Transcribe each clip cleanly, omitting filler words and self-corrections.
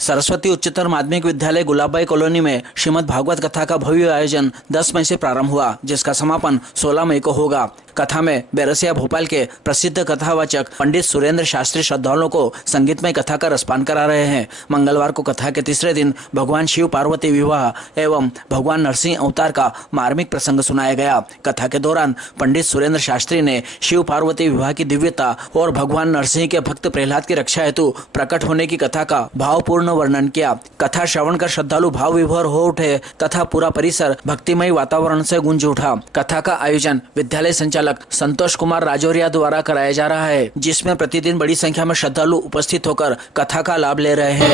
सरस्वती उच्चतर माध्यमिक विद्यालय गुलाबबाई कॉलोनी में श्रीमद् भागवत कथा का भव्य आयोजन 10 मई से प्रारंभ हुआ, जिसका समापन 16 मई को होगा। कथा में बैरसिया भोपाल के प्रसिद्ध कथावाचक पंडित सुरेंद्र शास्त्री श्रद्धालुओं को संगीतमय कथा का रसपान करा रहे हैं। मंगलवार को कथा के तीसरे दिन भगवान शिव पार्वती विवाह एवं भगवान नरसिंह अवतार का मार्मिक प्रसंग सुनाया गया। कथा के दौरान पंडित सुरेंद्र शास्त्री ने शिव पार्वती विवाह की दिव्यता और भगवान नरसिंह के भक्त प्रहलाद की रक्षा हेतु प्रकट होने की कथा का भावपूर्ण वर्णन किया। कथा श्रवण कर श्रद्धालु भाव विभोर हो उठे तथा पूरा परिसर भक्तिमय वातावरण से गूंज उठा। कथा का आयोजन विद्यालय संचालक संतोष कुमार राजौरिया द्वारा कराया जा रहा है, जिसमें प्रतिदिन बड़ी संख्या में श्रद्धालु उपस्थित होकर कथा का लाभ ले रहे हैं।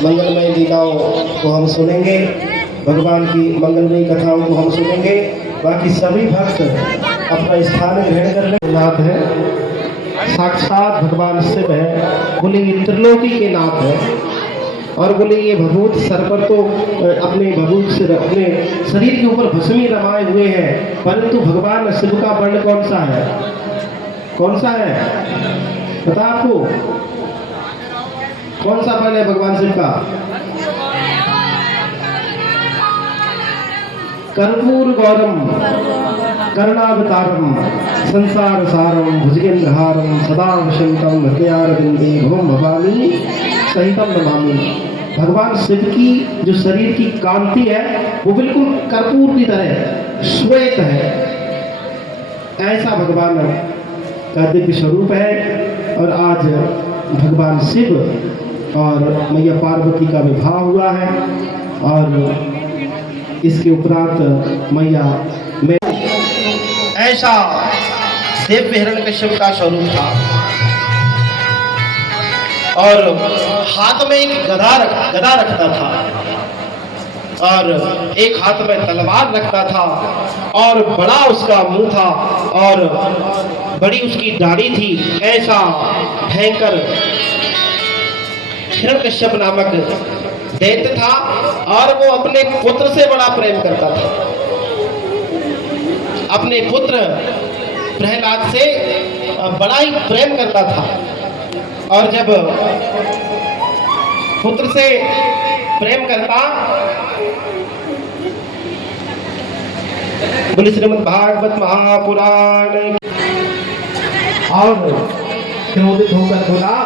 मंगलमय लीलाओं को हम सुनेंगे, भगवान की मंगलमय कथाओं को हम सुनेंगे। बाकी सभी भक्त अपना स्थान ग्रहण कर ले। नाथ है, साक्षात भगवान शिव है, बोले ये त्रिलोकी के नाथ है। और बोले ये भभूत सर पर तो अपने भभूत से अपने शरीर के ऊपर भस्मी रमाए हुए हैं, परंतु भगवान शिव का वर्ण कौन सा है? कौन सा है पता आपको? कौन सा वर्ण है भगवान शिव का? कर्पूर गौरम करुणावतारम संसार सारम भुजगेंद्रहारम सदा वसंतम हृदयारविंदे भवम भवानी सहितम नमामि। भगवान शिव की जो शरीर की कांति है वो बिल्कुल कर्पूर की तरह श्वेत है। ऐसा भगवान का दिव्य स्वरूप है। और आज भगवान शिव और मैया पार्वती का विवाह हुआ है और इसके उपरांत मैया में ऐसा दिव्य हिरण्यकश्यप का स्वरूप था और हाथ में एक गदा रखता था और एक हाथ में तलवार रखता था और बड़ा उसका मुंह था और बड़ी उसकी दाढ़ी थी। ऐसा भयंकर हिरण्यकश्यप नामक दैत्य था और वो अपने पुत्र से बड़ा प्रेम करता था। अपने पुत्र प्रहलाद से बड़ा ही प्रेम करता था। और जब पुत्र से प्रेम करता, बोले श्रीमद् भागवत महापुराण, और क्रोधित होकर बोला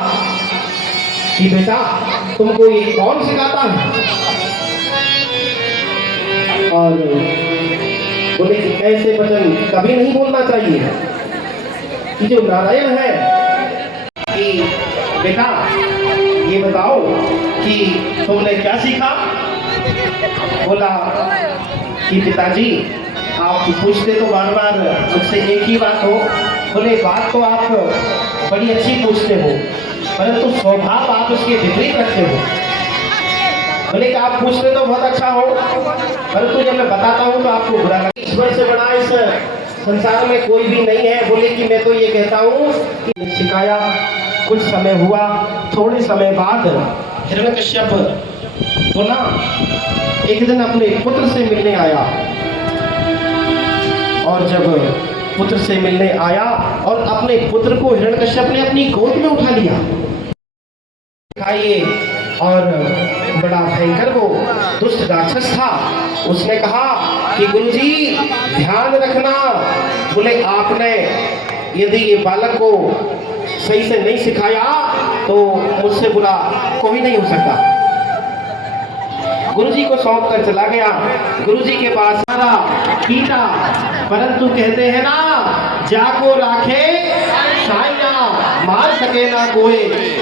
कि बेटा तुमको ये कौन सिखाता है? और बोले कि ऐसे वचन कभी नहीं बोलना चाहिए कि जो नारायण है कि बेटा ये बताओ कि तुमने क्या सीखा? बोला कि पिताजी आप पूछते तो बार बार मुझसे एक ही बात हो। बोले बात तो आप बड़ी अच्छी पूछते हो, परंतु स्वभाव आप उसके विपरीत रखते हो। बोले कि आप पूछते तो बहुत अच्छा हो, परंतु जब मैं बताता हूँ तो आपको बुरा लगता है। ईश्वर से बड़ा इस संसार में कोई भी नहीं है। बोले कि मैं तो ये कहता हूँ कि सिखाया। कुछ समय हुआ, थोड़े समय बाद हिरण्यकश्यप पुनः एक दिन अपने पुत्र से मिलने आया और जब पुत्र से मिलने आया और अपने पुत्र को हिरण्यकश्यप ने अपनी गोद में उठा लिया। खाइए और बड़ा भयंकर वो दुष्ट राक्षस था। उसने कहा कि गुरुजी ध्यान रखना बोले आपने यदि ये बालक को सही से नहीं सिखाया तो मुझसे बुरा कोई नहीं हो सकता। गुरुजी को सौंप कर चला गया। गुरुजी के पास सारा कीटा, परंतु कहते हैं ना, जाको राखे साइया, मार सके ना कोई,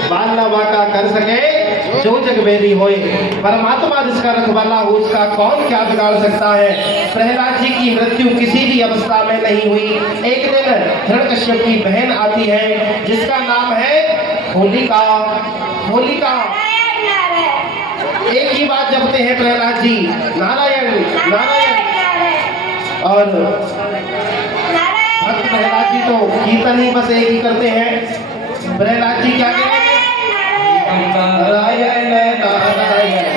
बाला वाका कर सके जो जग वेदी होए। परमात्मा जिसका रखवाला हो उसका कौन क्या बिगाड़ सकता है। प्रहलाद जी की मृत्यु किसी भी अवस्था में नहीं हुई। एक दिन हिरण्यकश्यप की बहन आती है जिसका नाम है होलिका। होलिका एक ही बात जपते हैं प्रहलाद जी, नारायण नारायण। और भक्त प्रहलाद जी तो कीर्तन ही बस एक ही करते हैं। प्रहलाद जी क्या कहते हैं? नारायण नारायण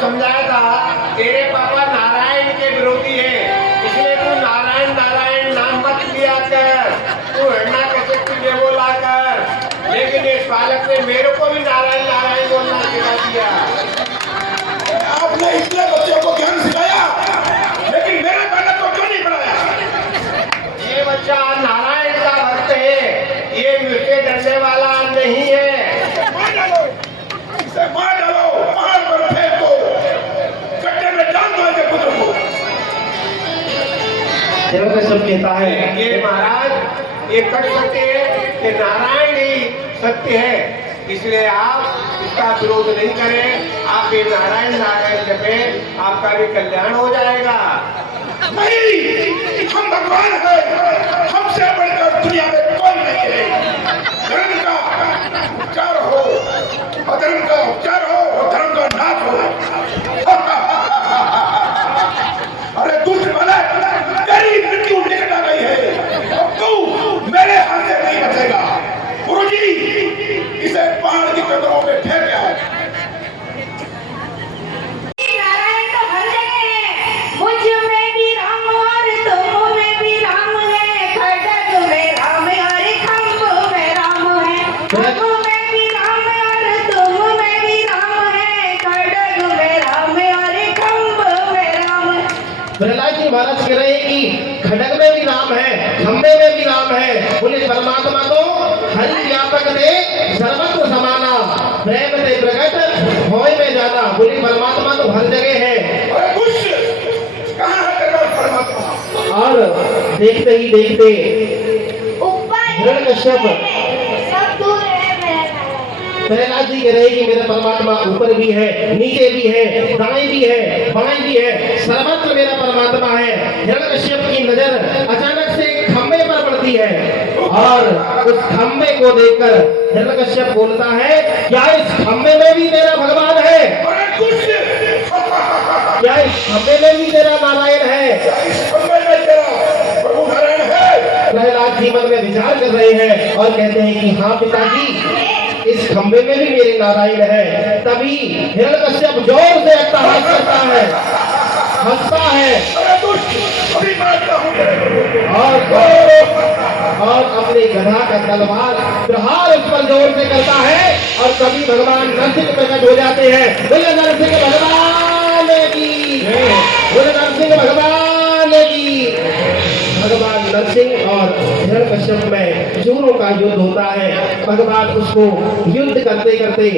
समझाया था, तेरे पापा नारायण के विरोधी है, इसलिए तू नारायण नारायण नाम मत लिया कर, तू हिरण्यकश्यप की जय बोला कर। लेकिन इस बालक ने मेरे को भी नारायण नारायण बोलना सिखा दिया। आपने इसलिए बच्चों को ज्ञान सिखाया, लेकिन मेरे बालक को क्यों नहीं पढ़ाया? ये बच्चा नारायण का भक्त है, ये मिर्चे डरने वाला नहीं है। मार डालो इसे, मार डालो, पहाड़ पर फेंक दो, गड्ढे में डाल दो इसे पुत्र को। हिरण्यकश्यप कहता है कि महाराज ये कट सत्य है कि नारायण ही सत्य है, इसलिए आप इसका विरोध नहीं करें, आप ये नारायण नारायण जपे, आपका भी कल्याण हो जाएगा। नहीं, हम भगवान हैं, हमसे बढ़कर दुनिया में कोई नहीं है। धर्म का उपचार हो, अधर्म का उपचार हो, धर्म का नाश हो। अरे दुष्ट वाले, तेरी मृत्यु निकट आ गई है, अब तू मेरे हाथ से नहीं बचेगा। गुरुजी, इसे पहाड़ की कदरों में फेंक दिया है। नारायण तो हर जगह है, मुझ में भी राम और तुम में भी राम है, खड्ग में राम और खंभ में राम है, खड्ग में भी राम और तुम में भी राम है, खड्ग में राम और खंभ में राम है। प्रहलाद जी महाराज कह रहे हैं कि खड्ग में भी राम है, खंबे में भी राम है। बोले परमात्मा तो हरि व्यापक ने सर्वत्र समाना, प्रेम से प्रकट होय में जाना। बोले परमात्मा तो हर जगह है। अरे दुष्ट, कहाँ है तेरा परमात्मा? और देखते ही देखते ऊपर हिरण्यकश्यप सब दूर है मेरा नारायण। प्रहलाद जी कह रहे हैं कि मेरा परमात्मा ऊपर भी है, नीचे भी है, दाएं भी है, बाएं भी है, सर्वत्र मेरा परमात्मा है। हिरण्यकश्यप की नजर अचानक से खंबे पर पड़ती है और उस खंबे को देखकर हिरण्यकश्यप बोलता है, क्या इस खंबे में भी तेरा भगवान है? अरे दुष्ट, क्या इस खंबे में भी तेरा नारायण है? इस खंबे में तेरा प्रभु नारायण है? प्रहलाद जी मन में विचार कर रहे हैं और कहते हैं कि हाँ पिताजी, इस खंबे में भी मेरे नारायण है। तभी हिरण्यकश्यप जोर से अट्टहास करता है, हंसता है अरे दुष्ट, अभी मारता हूँ तेरे को। और अपने गधा का तलवार प्रहार उस पर जोर से करता है और तभी भगवान नरसिंह प्रकट हो जाते हैं। बोले नरसिंह भगवान की, बोले नरसिंह भगवान की। भगवान नरसिंह और हिरण्यकश्यप में जोरों का युद्ध होता है। भगवान उसको युद्ध करते करते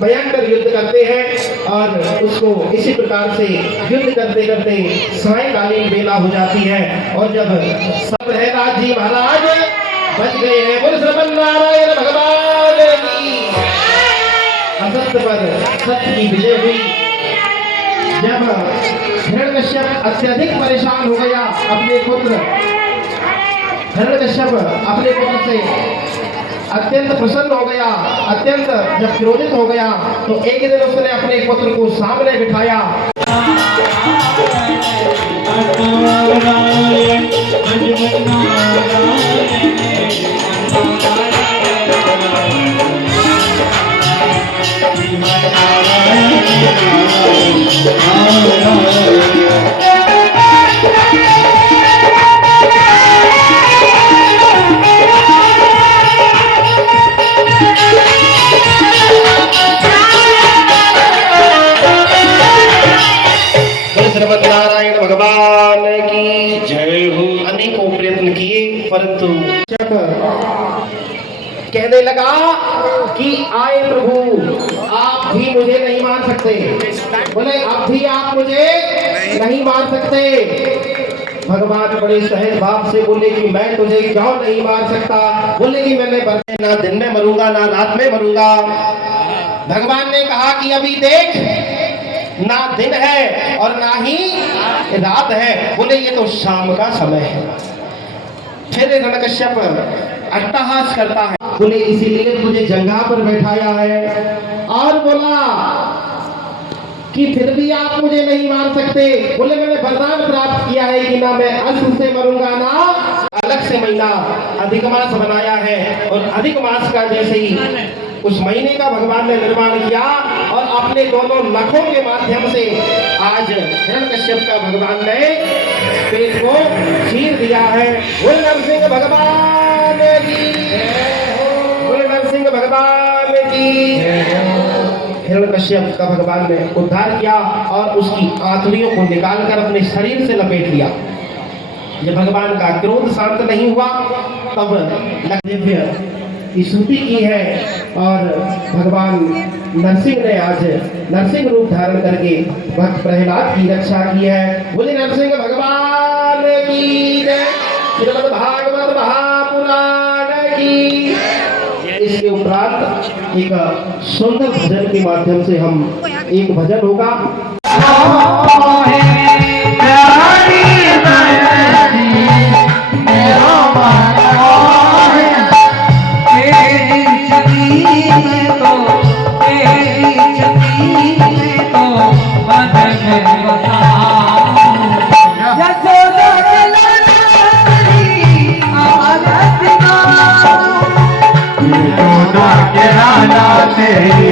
भयंकर युद्ध करते हैं और उसको इसी प्रकार से युद्ध करते करते सायंकालीन बेला हो जाती है। और जब सब प्रहलाद जी महाराज बच गए हैं, बोले श्रवण नारायण भगवान की, असत्य पर सत्य की विजय हुई। जब हिरण्यकश्यप अत्यधिक परेशान हो गया, अपने पुत्र हिरण्यकश्यप अपने पुत्र से अत्यंत प्रसन्न हो गया, अत्यंत जब क्रोधित हो गया तो एक दिन उसने अपने पुत्र को सामने बिठाया। परंतु जब कहने लगा कि आए प्रभु, आप भी मुझे नहीं मार सकते। बोले अब भी आप मुझे नहीं मार सकते। भगवान बड़े सहज भाव से बोले कि मैं तुझे क्यों नहीं मार सकता। बोले कि मैंने बरसे ना दिन में मरूंगा ना रात में मरूंगा। भगवान ने कहा कि अभी देख, ना दिन है और ना ही रात है। बोले ये तो शाम का समय है। फिर हिरण्यकश्यप अट्टहास करता है। बोले इसीलिए तुझे जंघा पर बैठाया है और बोला कि फिर भी आप मुझे नहीं मार सकते। बोले मैंने वरदान प्राप्त किया है कि ना मैं अस्त्र से मरूंगा ना अलग से महीना अधिक मास बनाया है। और अधिक मास का जैसे ही उस महीने का भगवान ने निर्माण किया और अपने दोनों नखों के माध्यम से आज हिरण्यकश्यप का भगवान ने पेट को चीर दिया है। बोल नरसिंह भगवान की, बोल नरसिंह भगवान की। हिरण्यकश्यप का भगवान ने उद्धार किया और उसकी आंतड़ियों को निकालकर अपने शरीर से लपेट लिया। जब भगवान का क्रोध शांत नहीं हुआ तब लक्ष्मण की स्तुति की है और भगवान नरसिंह ने आज नरसिंह रूप धारण करके भक्त प्रहलाद की रक्षा की है। बोले नरसिंह भगवान की जय। श्रीमद् भागवत महापुराण की। इसके उपरांत एक सुंदर भजन के माध्यम से हम एक भजन होगा। तेरी